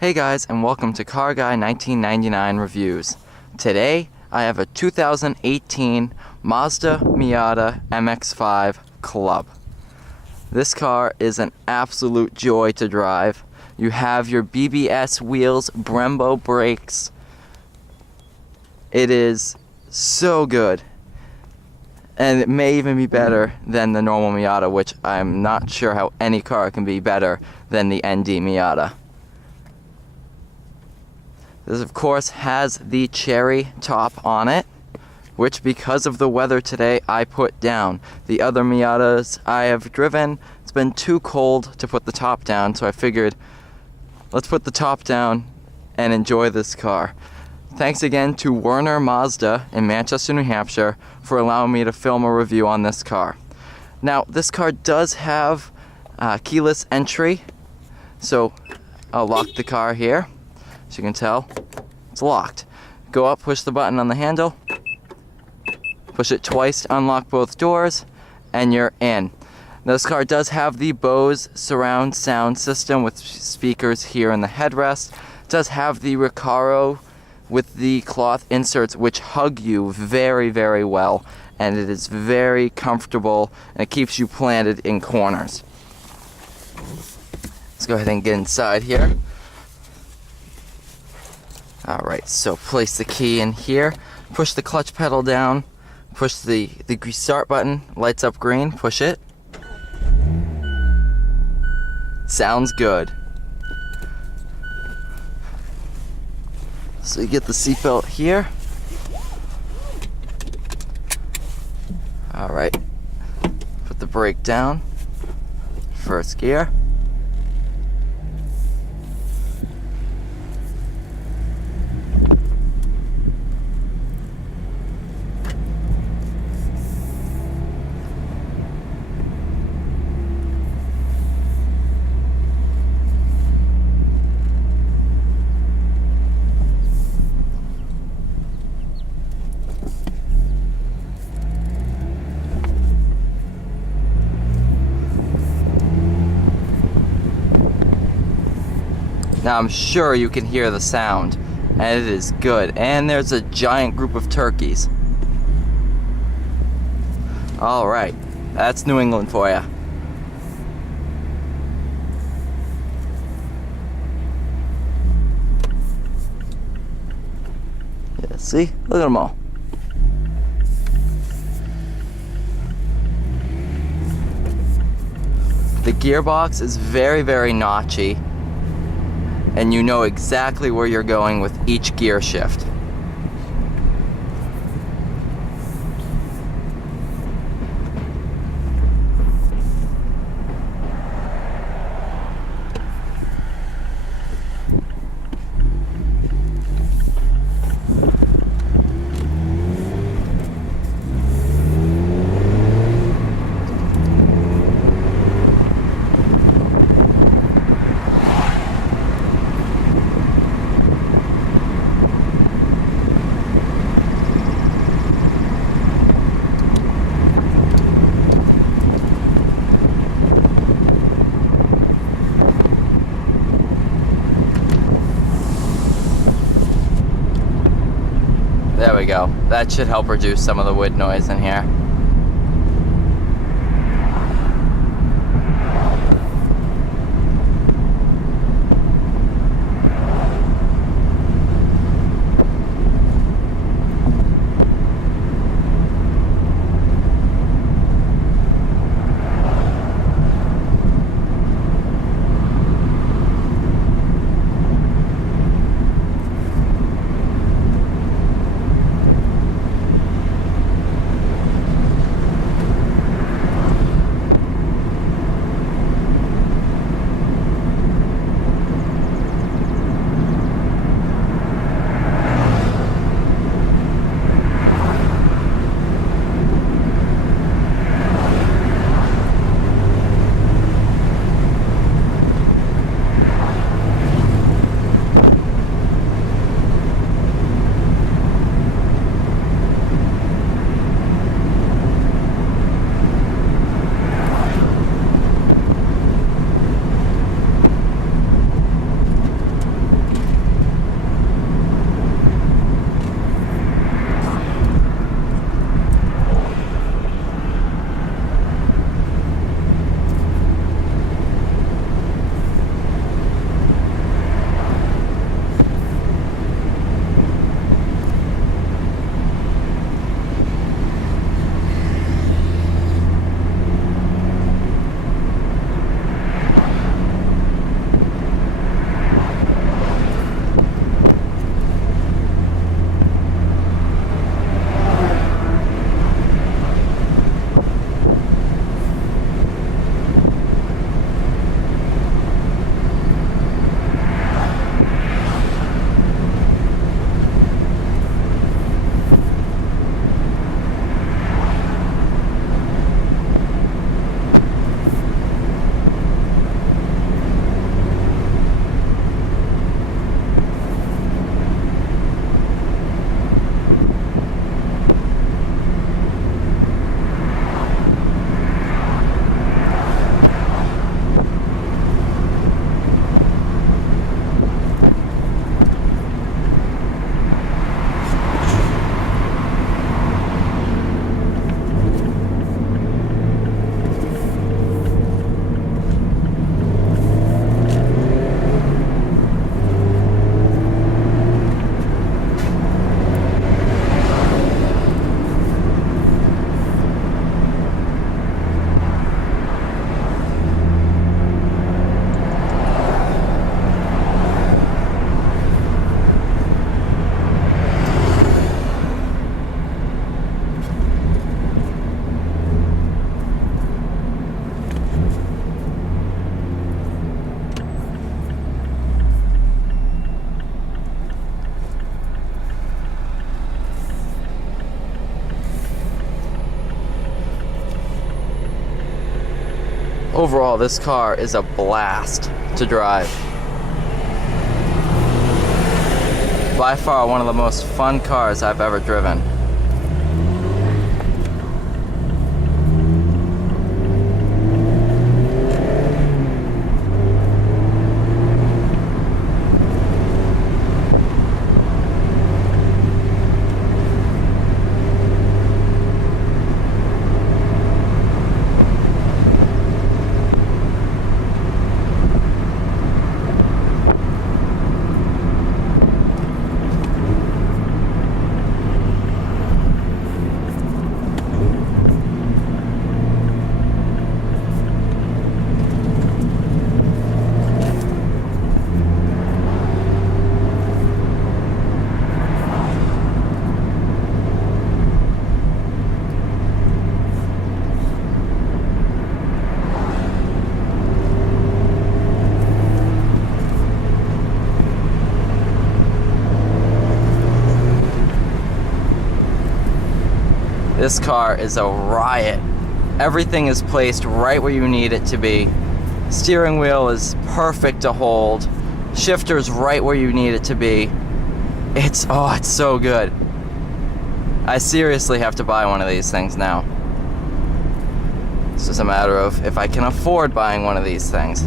Hey guys, and welcome to Car Guy 1999 Reviews. Today, I have a 2018 Mazda Miata MX-5 Club. This car is an absolute joy to drive. You have your BBS wheels, Brembo brakes. It is so good. And it may even be better than the normal Miata, which I'm not sure how any car can be better than the ND Miata. This, of course, has the cherry top on it, which, because of the weather today, I put down. The other Miatas I have driven, it's been too cold to put the top down, so I figured, let's put the top down and enjoy this car. Thanks again to Werner Mazda in Manchester, New Hampshire, for allowing me to film a review on this car. Now, this car does have keyless entry, so I'll lock the car here. As you can tell, it's locked. Go up, push the button on the handle, push it twice to unlock both doors, and you're in. Now, this car does have the Bose surround sound system with speakers here in the headrest. It does have the Recaro with the cloth inserts, which hug you very, very well, and it is very comfortable, and it keeps you planted in corners. Let's go ahead and get inside here. Alright, so place the key in here, push the clutch pedal down, push the start button, lights up green, push it. Sounds good. So you get the seatbelt here. Alright, put the brake down, first gear. Now I'm sure you can hear the sound, and it is good. And there's a giant group of turkeys. Alright, that's New England for you. Yeah, see? Look at them all. The gearbox is very, very notchy, and you know exactly where you're going with each gear shift. There we go. That should help reduce some of the wood noise in here. Overall, this car is a blast to drive. By far one of the most fun cars I've ever driven. This car is a riot. Everything is placed right where you need it to be. Steering wheel is perfect to hold. Shifter's right where you need it to be. It's so good. I seriously have to buy one of these things now. It's just a matter of if I can afford buying one of these things.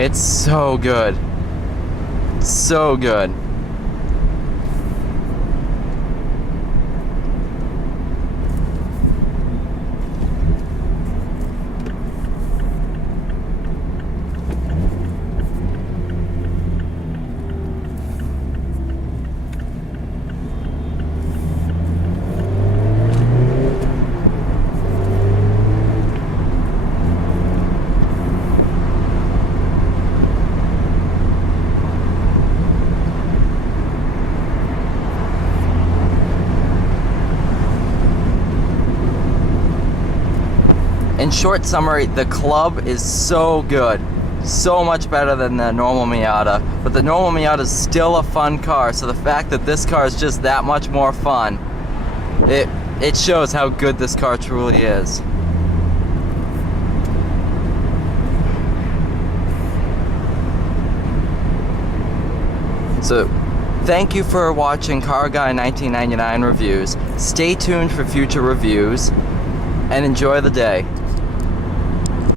It's so good. So good. In short summary, the Club is so good. So much better than the normal Miata. But the normal Miata is still a fun car, so the fact that this car is just that much more fun, it shows how good this car truly is. So, thank you for watching Car Guy 1999 reviews. Stay tuned for future reviews, and enjoy the day.